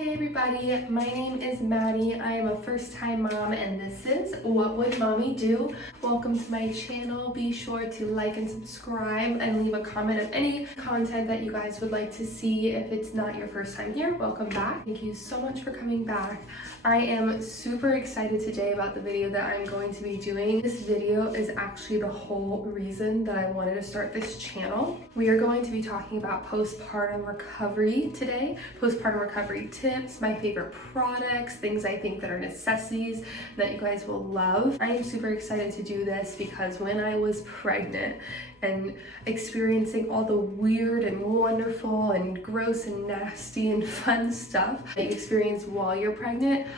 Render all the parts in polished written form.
Hey everybody, my name is Maddie. I am a first-time mom and this is What Would Mommy Do? Welcome to my channel. Be sure to like and subscribe and leave a comment of any content that you guys would like to see. If it's not your first time here, welcome back. Thank you so much for coming back. I am super excited today about the video that I'm going to be doing. This video is actually the whole reason that I wanted to start this channel. We are going to be talking about postpartum recovery today, postpartum recovery tips, my favorite products, things I think that are necessities that you guys will love. I am super excited to do this because when I was pregnant and experiencing all the weird and wonderful and gross and nasty and fun stuff that you experience while you're pregnant,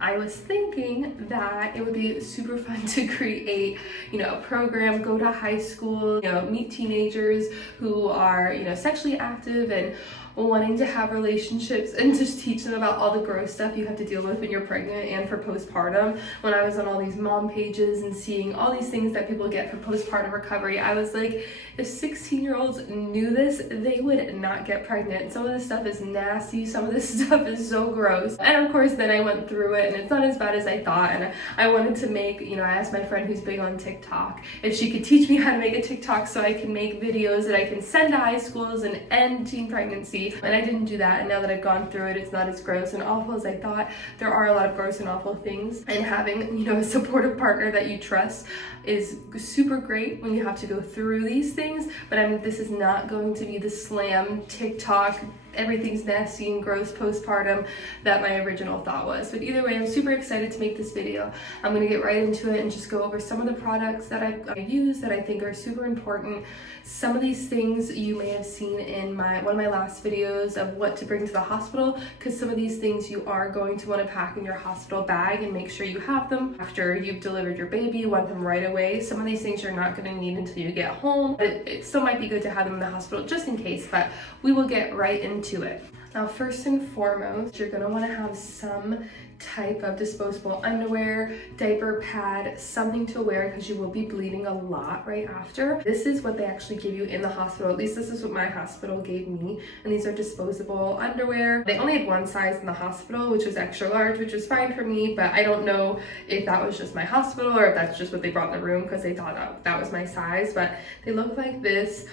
I was thinking that it would be super fun to create, a program, go to high school, meet teenagers who are, sexually active and wanting to have relationships and just teach them about all the gross stuff you have to deal with when you're pregnant and for postpartum. When I was on all these mom pages and seeing all these things that people get for postpartum recovery, I was like, if 16-year-olds knew this, they would not get pregnant. Some of this stuff is nasty, some of this stuff is so gross. And of course, then I went through it and it's not as bad as I thought. And I wanted to make, I asked my friend who's big on TikTok if she could teach me how to make a TikTok so I can make videos that I can send to high schools and end teen pregnancy. And I didn't do that, and now that I've gone through it, it's not as gross and awful as I thought. There are a lot of gross and awful things, and having, a supportive partner that you trust is super great when you have to go through these things. But this is not going to be the slam TikTok, everything's nasty and gross postpartum that my original thought was. But either way, I'm super excited to make this video. I'm gonna get right into it and just go over some of the products that I use that I think are super important. Some of these things you may have seen in one of my last videos of what to bring to the hospital, because some of these things you are going to want to pack in your hospital bag and make sure you have them after you've delivered your baby. You want them right away. Some of these things you're not going to need until you get home, but it still might be good to have them in the hospital just in case, but we will get right into it. Now, first and foremost, you're going to want to have some type of disposable underwear, diaper pad, something to wear because you will be bleeding a lot right after. This is what they actually give you in the hospital. At least this is what my hospital gave me. And these are disposable underwear. They only had one size in the hospital, which was extra large, which was fine for me, but I don't know if that was just my hospital or if that's just what they brought in the room because they thought that was my size, but they look like this.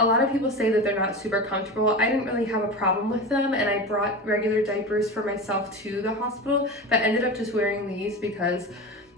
A lot of people say that they're not super comfortable. I didn't really have a problem with them, and I brought regular diapers for myself to the hospital, but ended up just wearing these because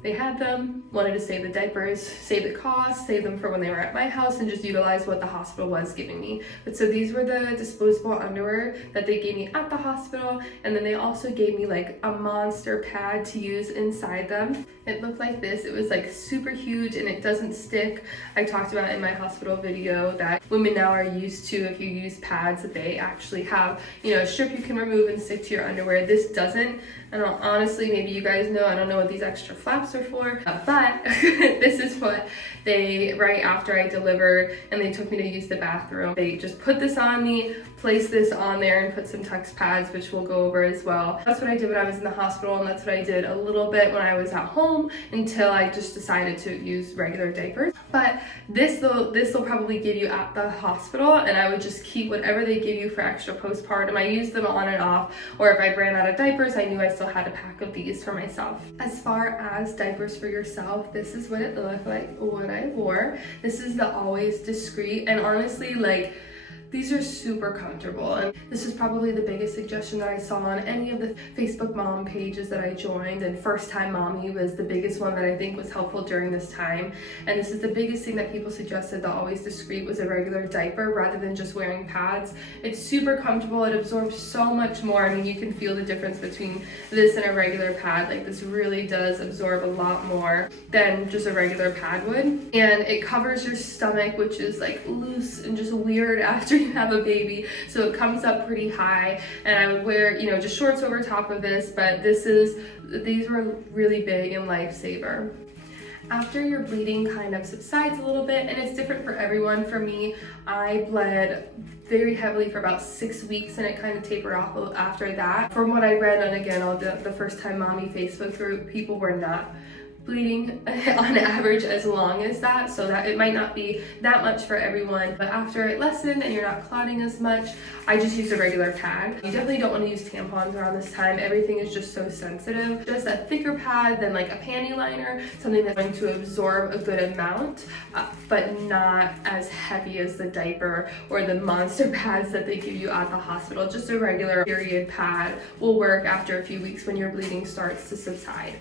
they had them, wanted to save the diapers, save the cost, save them for when they were at my house, and just utilize what the hospital was giving me. But so these were the disposable underwear that they gave me at the hospital, and then they also gave me like a monster pad to use inside them. It looked like this. It was like super huge and it doesn't stick. I talked about in my hospital video that women now are used to, if you use pads, that they actually have, a strip you can remove and stick to your underwear. This doesn't. I don't honestly, maybe you guys know, I don't know what these extra flaps are for, but this is what right after I delivered and they took me to use the bathroom, they just put this on me, placed this on there and put some Tux pads, which we'll go over as well. That's what I did when I was in the hospital, and that's what I did a little bit when I was at home until I just decided to use regular diapers. But this will probably give you at the hospital, and I would just keep whatever they give you for extra postpartum. I used them on and off, or if I ran out of diapers, I knew I still had a pack of these for myself. As far as diapers for yourself, this is what it looked like when I wore. This is the Always Discreet, and honestly, these are super comfortable, and this is probably the biggest suggestion that I saw on any of the Facebook mom pages that I joined, and First Time Mommy was the biggest one that I think was helpful during this time. And this is the biggest thing that people suggested, the Always Discreet, was a regular diaper rather than just wearing pads. It's super comfortable, it absorbs so much more. I mean, you can feel the difference between this and a regular pad. This really does absorb a lot more than just a regular pad would. And it covers your stomach, which is loose and just weird after you have a baby, so it comes up pretty high. And I would wear just shorts over top of this, but these were really big and lifesaver. After your bleeding kind of subsides a little bit, and it's different for everyone. For me, I bled very heavily for about 6 weeks and it kind of tapered off after that. From what I read, and again, all the First Time Mommy Facebook group, people were not bleeding on average as long as that, so that it might not be that much for everyone, but after it lessens and you're not clotting as much, I just use a regular pad. You definitely don't want to use tampons around this time. Everything is just so sensitive. Just a thicker pad than like a panty liner, something that's going to absorb a good amount, but not as heavy as the diaper or the monster pads that they give you at the hospital. Just a regular period pad will work after a few weeks when your bleeding starts to subside.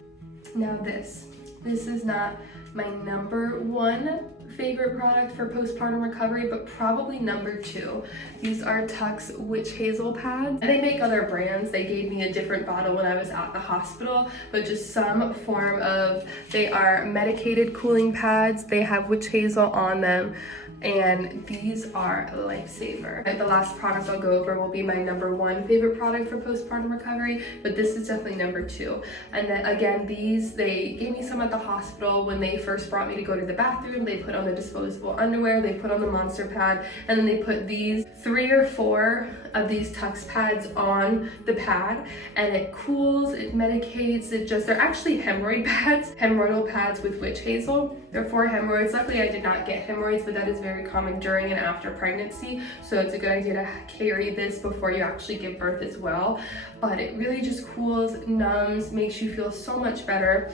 Now this is not my number one favorite product for postpartum recovery, but probably number 2. These are Tuck's Witch Hazel pads. And they make other brands. They gave me a different bottle when I was at the hospital, but just some form of, they are medicated cooling pads. They have Witch Hazel on them, and these are a lifesaver. The last product I'll go over will be my number 1 favorite product for postpartum recovery, but this is definitely number 2. And then again, these, they gave me some at the hospital when they first brought me to go to the bathroom. They put on the disposable underwear, they put on the monster pad, and then they put these 3 or 4 of these Tuck's pads on the pad, and it cools, it medicates, they're actually hemorrhoid pads, hemorrhoidal pads with Witch Hazel. They're for hemorrhoids. Luckily I did not get hemorrhoids, but that is very common during and after pregnancy, so it's a good idea to carry this before you actually give birth as well. But it really just cools, numbs, makes you feel so much better,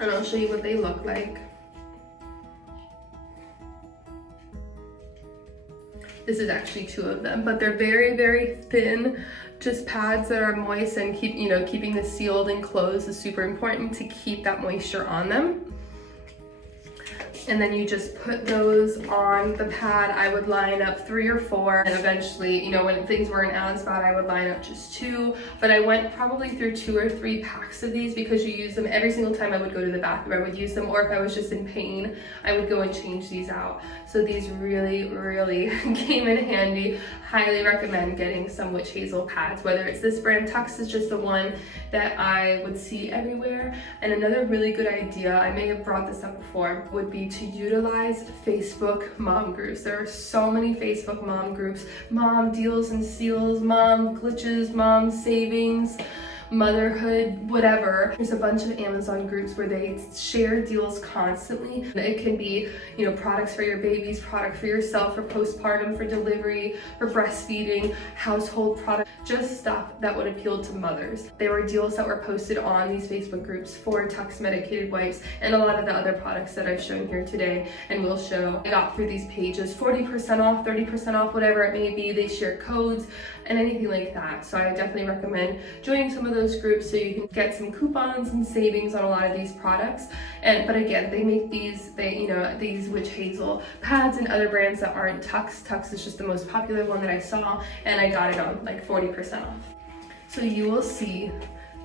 and I'll show you what they look like. This is actually 2 of them, but they're very, very thin, just pads that are moist, and keeping this sealed and closed is super important to keep that moisture on them. And then you just put those on the pad. I would line up 3 or 4, and eventually, when things weren't as bad, I would line up just 2, but I went probably through 2 or 3 packs of these because you use them every single time I would go to the bathroom. I would use them, or if I was just in pain, I would go and change these out. So these really, really came in handy. Highly recommend getting some Witch Hazel pads, whether it's this brand. Tuck's is just the one that I would see everywhere. And another really good idea, I may have brought this up before, would be to utilize Facebook mom groups. There are so many Facebook mom groups, mom deals and steals, mom glitches, mom savings, motherhood, whatever. There's a bunch of Amazon groups where they share deals constantly. It can be, products for your babies, product for yourself, for postpartum, for delivery, for breastfeeding, household products, just stuff that would appeal to mothers. There were deals that were posted on these Facebook groups for Tuck's medicated wipes and a lot of the other products that I've shown here today and will show. I got through these pages, 40% off, 30% off, whatever it may be. They share codes and anything like that. So I definitely recommend joining some of those groups so you can get some coupons and savings on a lot of these products. But again, they make these Witch Hazel pads and other brands that aren't Tuck's. Tuck's is just the most popular one that I saw, and I got it on like 40% off. So you will see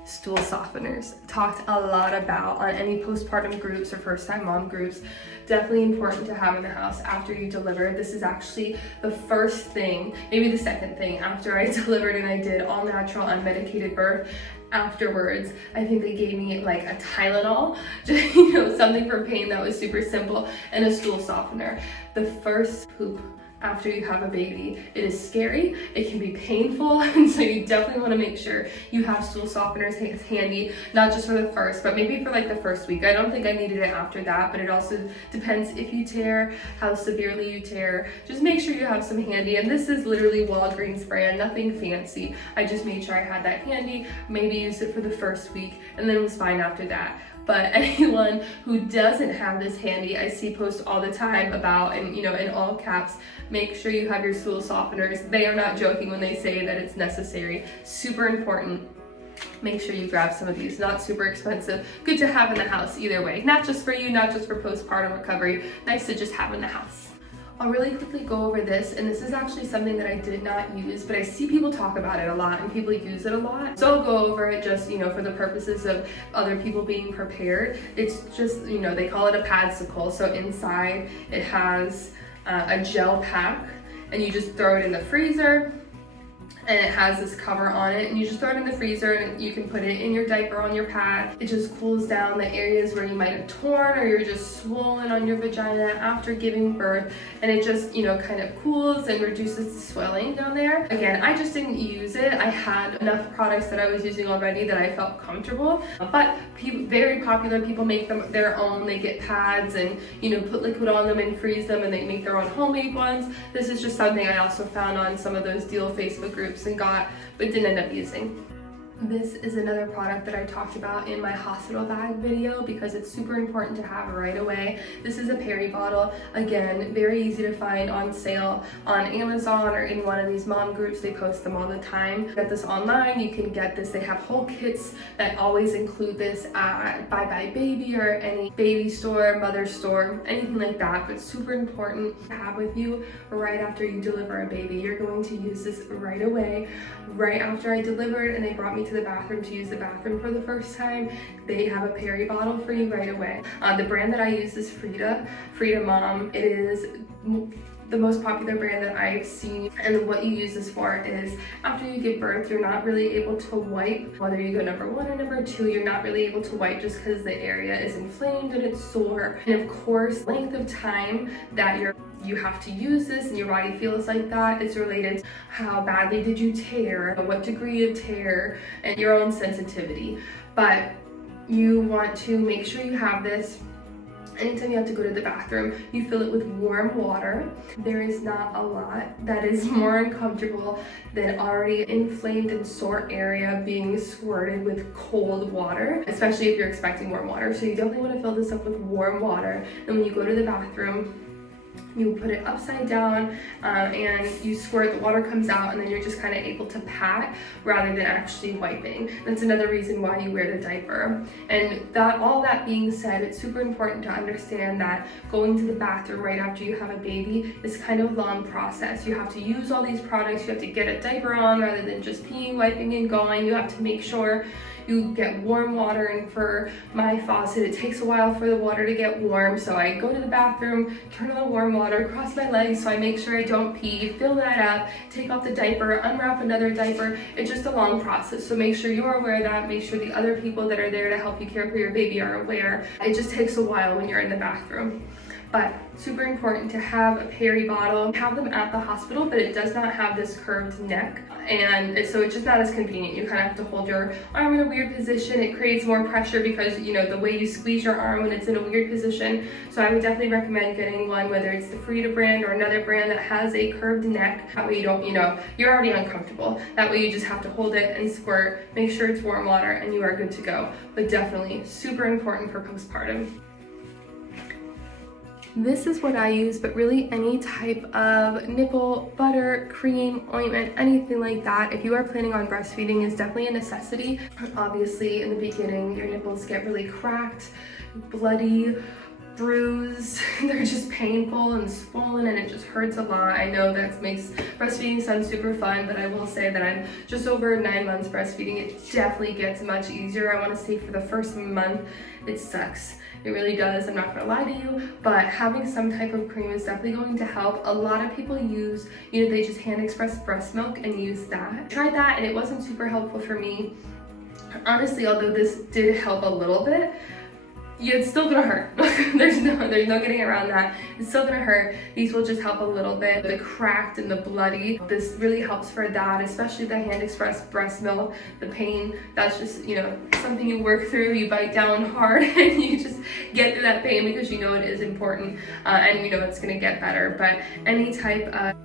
stool softeners talked a lot about on any postpartum groups or first time mom groups. Definitely important to have in the house after you deliver. This is actually the first thing, maybe the second thing after I delivered and I did all natural unmedicated birth. Afterwards, I think they gave me like a Tylenol, just, something for pain that was super simple, and a stool softener. The first poop after you have a baby, it is scary, it can be painful, and so you definitely want to make sure you have stool softeners handy, not just for the first, but maybe for like the first week. I don't think I needed it after that, but it also depends if you tear, how severely you tear. Just make sure you have some handy, and this is literally Walgreens brand, nothing fancy. I just made sure I had that handy, maybe used it for the first week, and then it was fine after that. But anyone who doesn't have this handy, I see posts all the time about, and in all caps, make sure you have your stool softeners. They are not joking when they say that it's necessary. Super important. Make sure you grab some of these. Not super expensive. Good to have in the house either way. Not just for you, not just for postpartum recovery. Nice to just have in the house. I'll really quickly go over this, and this is actually something that I did not use, but I see people talk about it a lot and people use it a lot. So I'll go over it just, for the purposes of other people being prepared. It's just, they call it a padsicle. So inside it has a gel pack, and you just throw it in the freezer. and it has this cover on it, and you just throw it in the freezer and you can put it in your diaper on your pad. It just cools down the areas where you might have torn or you're just swollen on your vagina after giving birth, and it just, you know, kind of cools and reduces the swelling down there. Again, I just didn't use it. I had enough products that I was using already that I felt comfortable, but very popular, people make them their own. They get pads and, you know, put liquid on them and freeze them, and they make their own homemade ones. This is just something I also found on some of those deal Facebook groups and got, but didn't end up using. This is another product that I talked about in my hospital bag video because it's super important to have right away. This is a Peri bottle. Again, very easy to find on sale on Amazon or in one of these mom groups. They post them all the time. Get this online, you can get this. They have whole kits that always include this at Bye Bye Baby or any baby store, mother store, anything like that. But super important to have with you right after you deliver a baby. You're going to use this right away. Right after I delivered and they brought me to the bathroom to use the bathroom for the first time, they have a Peri bottle for you right away. The brand that I use is Frida Mom. It is the most popular brand that I've seen, and what you use this for is after you give birth, you're not really able to wipe. Whether you go number 1 or number 2, you're not really able to wipe just because the area is inflamed and it's sore. And of course, length of time that you have to use this and your body feels like that, it's related to how badly did you tear, what degree of tear, and your own sensitivity. But you want to make sure you have this. Anytime you have to go to the bathroom, you fill it with warm water. There is not a lot that is more uncomfortable than already inflamed and sore area being squirted with cold water, especially if you're expecting warm water. So you definitely want to fill this up with warm water. And when you go to the bathroom, you put it upside down and you squirt, the water comes out, and then you're just kind of able to pat rather than actually wiping. That's another reason why you wear the diaper. And all that being said, it's super important to understand that going to the bathroom right after you have a baby is kind of a long process. You have to use all these products, you have to get a diaper on rather than just peeing, wiping, and going. You have to make sure you get warm water, and for my faucet, it takes a while for the water to get warm. So I go to the bathroom, turn on the warm water, cross my legs so I make sure I don't pee, fill that up, take off the diaper, unwrap another diaper. It's just a long process. So make sure you're aware of that. Make sure the other people that are there to help you care for your baby are aware. It just takes a while when you're in the bathroom. But super important to have a Peri bottle. Have them at the hospital, but it does not have this curved neck, and so it's just not as convenient. You kind of have to hold your arm in a weird position. It creates more pressure because, you know, the way you squeeze your arm when it's in a weird position. So I would definitely recommend getting one, whether it's the Frida brand or another brand that has a curved neck. That way you don't, you know, you're already uncomfortable. That way you just have to hold it and squirt, make sure it's warm water, and you are good to go. But definitely super important for postpartum. This is what I use, but really any type of nipple, butter, cream, ointment, anything like that, if you are planning on breastfeeding, is definitely a necessity. Obviously, in the beginning, your nipples get really cracked, bloody, bruised. They're just painful and swollen, and it just hurts a lot. I know that makes breastfeeding sound super fun, but I will say that I'm just over 9 months breastfeeding. It definitely gets much easier. I want to say for the first month, it sucks. It really does, I'm not gonna lie to you, but having some type of cream is definitely going to help. A lot of people use, you know, they just hand express breast milk and use that. I tried that and it wasn't super helpful for me. Honestly, although this did help a little bit, it's still gonna hurt. there's no getting around that. It's still gonna hurt. These will just help a little bit. The cracked and the bloody, this really helps for that, especially the hand expressed breast milk. The pain, that's just, you know, something you work through. You bite down hard and you just get through that pain because you know it is important and you know it's gonna get better. But any type of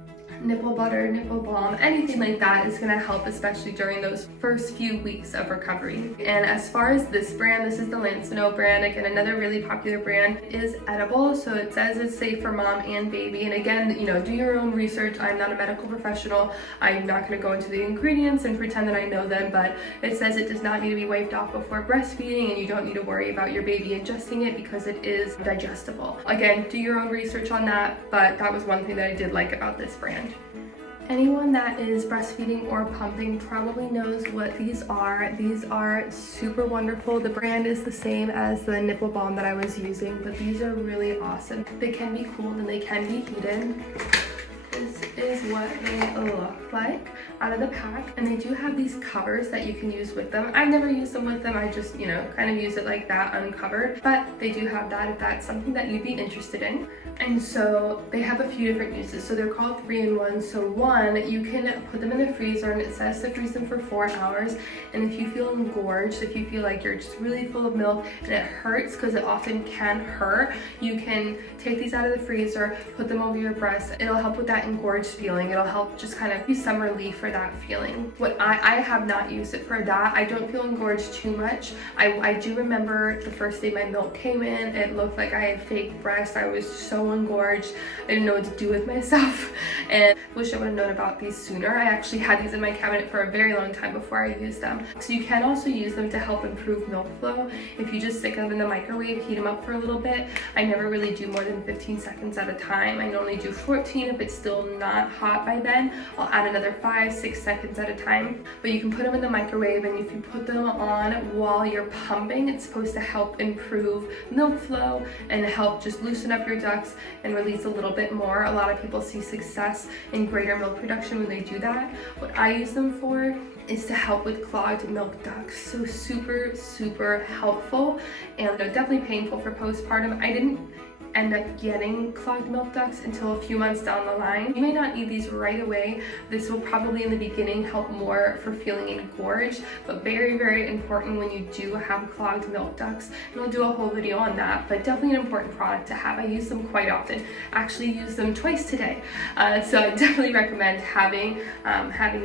nipple butter, nipple balm, anything like that is gonna help, especially during those first few weeks of recovery. And as far as this brand, this is the Lancino brand. Again, another really popular brand. It is edible, so it says it's safe for mom and baby. And again, you know, do your own research. I'm not a medical professional. I'm not gonna go into the ingredients and pretend that I know them, but it says it does not need to be wiped off before breastfeeding, and you don't need to worry about your baby ingesting it because it is digestible. Again, do your own research on that, but that was one thing that I did like about this brand. Anyone that is breastfeeding or pumping probably knows what these are. These are super wonderful. The brand is the same as the nipple balm that I was using, but these are really awesome. They can be cooled and they can be heated. This is what they look like out of the pack, and they do have these covers that you can use with them. I've never used them with them. I just, you know, kind of use it like that, uncovered, but they do have that if that's something that you'd be interested in. And so they have a few different uses. So they're called 3-in-1. So one, you can put them in the freezer, and it says to freeze them for 4 hours. And if you feel engorged, if you feel like you're just really full of milk and it hurts, because it often can hurt, you can take these out of the freezer, put them over your breast. It'll help with that engorged feeling. It'll help just kind of be some relief for that feeling. What I have not used it for that. I don't feel engorged too much. I do remember the first day my milk came in, it looked like I had fake breast. I was so engorged. I didn't know what to do with myself, and wish I would have known about these sooner. I actually had these in my cabinet for a very long time before I used them. So you can also use them to help improve milk flow. If you just stick them in the microwave, heat them up for a little bit. I never really do more than 15 seconds at a time. I normally do 14. If it's still not hot by then, I'll add another 5-6 seconds at a time. But you can put them in the microwave, and if you put them on while you're pumping, it's supposed to help improve milk flow and help just loosen up your ducts and release a little bit more. A lot of people see success in greater milk production when they do that. What I use them for is to help with clogged milk ducts. So super helpful, and definitely painful for postpartum. I didn't end up getting clogged milk ducts until a few months down the line. You may not need these right away. This will probably in the beginning help more for feeling engorged, but very important when you do have clogged milk ducts. And I'll do a whole video on that, but definitely an important product to have. I use them quite often. Actually use them twice today. So I definitely recommend having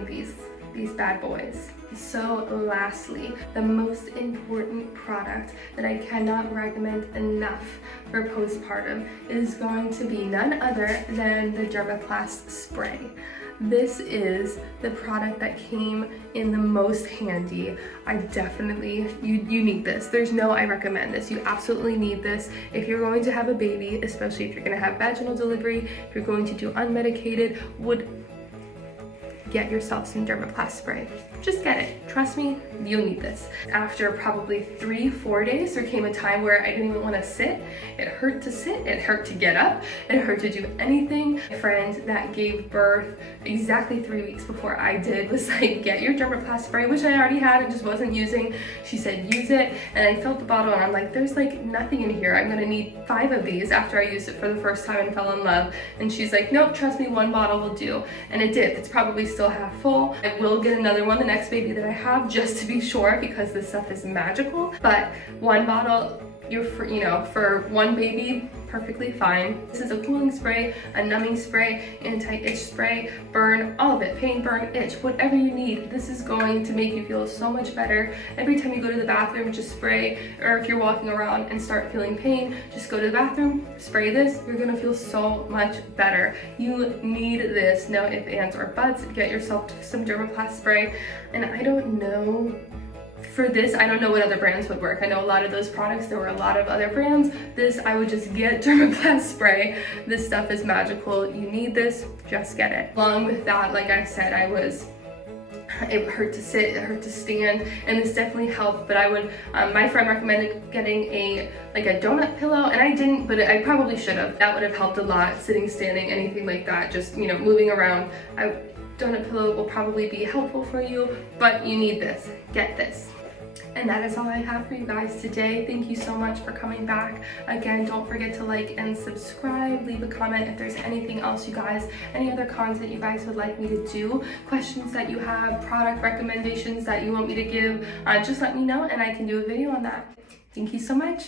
these bad boys. So lastly, the most important product that I cannot recommend enough for postpartum is going to be none other than the Dermaplast spray. This is the product that came in the most handy. I definitely, you need this. There's no I recommend this. You absolutely need this. If you're going to have a baby, especially if you're going to have vaginal delivery, if you're going to do unmedicated, get yourself some Dermaplast spray. Just get it. Trust me, you'll need this. After probably 3-4 days, there came a time where I didn't even want to sit. It hurt to sit, it hurt to get up, it hurt to do anything. My friend that gave birth exactly 3 weeks before I did was like, get your Dermaplast spray, which I already had and just wasn't using. She said, use it. And I felt the bottle and I'm like, there's like nothing in here. I'm gonna need 5 of these after I used it for the first time and fell in love. And she's like, nope, trust me, 1 bottle will do. And it did. It's probably still half full. I will get another one the next baby that I have, just to be sure, because this stuff is magical. But 1 bottle, you're for 1 baby, perfectly fine. This is a cooling spray, a numbing spray, anti-itch spray, burn, all of it, pain, burn, itch, whatever you need. This is going to make you feel so much better. Every time you go to the bathroom, just spray, or if you're walking around and start feeling pain, just go to the bathroom, spray this. You're gonna feel so much better. You need this, no ifs, ands, or buts. Get yourself some Dermaplast spray. And I don't know, for this, I don't know what other brands would work. I know a lot of those products, there were a lot of other brands. This, I would just get Dermaplast spray. This stuff is magical. You need this, just get it. Along with that, like I said, it hurt to sit, it hurt to stand, and this definitely helped. But I would, my friend recommended getting a donut pillow, and I didn't, but I probably should have. That would have helped a lot, sitting, standing, anything like that, just, moving around. Donut pillow will probably be helpful for you, but you need this, get this. And that is all I have for you guys today. Thank you so much for coming back. Again, don't forget to like and subscribe. Leave a comment if there's anything else you guys, any other content you guys would like me to do, questions that you have, product recommendations that you want me to give, just let me know and I can do a video on that. Thank you so much.